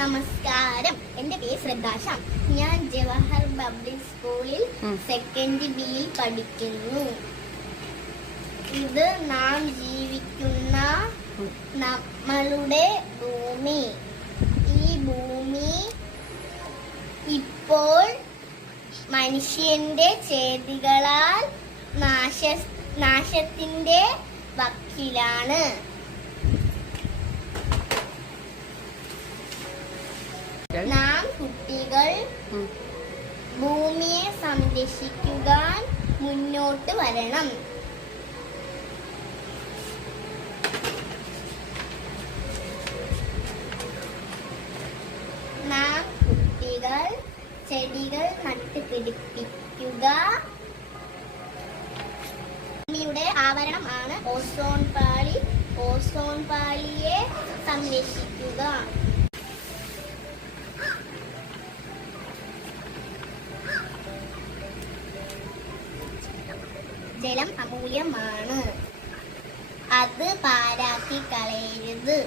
നമസ്കാരം. എന്റെ പേര് ശ്രദ്ധാശാം. ഞാൻ ജവഹർ പബ്ലിക് സ്കൂളിൽ സെക്കൻഡ് സെക്കൻഡ് ബിയിൽ പഠിക്കുന്നു. ഇത് നാം ജീവിക്കുന്ന നമ്മളുടെ ഭൂമി. ഈ ഭൂമി ഇപ്പോൾ മനുഷ്യന്റെ ചേതികളാൽ നാശ നാശത്തിന്റെ വക്കിലാണ് നാം കുട്ടികൾ. ഭൂമിയെ സംരക്ഷിക്കുവാൻ മുന്നോട്ട് വരണം. നാം കുട്ടികൾ ചെടികൾ നട്ടുപിടിപ്പിക്കുക. ഭൂമിയുടെ ആവരണം ആണ് ഓസോൺ പാളി. ഓസോൺ പാളിയെ സംരക്ഷിക്കുക. ജലം അമൂല്യമാണ്. അത് പാരാക്കി കളയരുത്.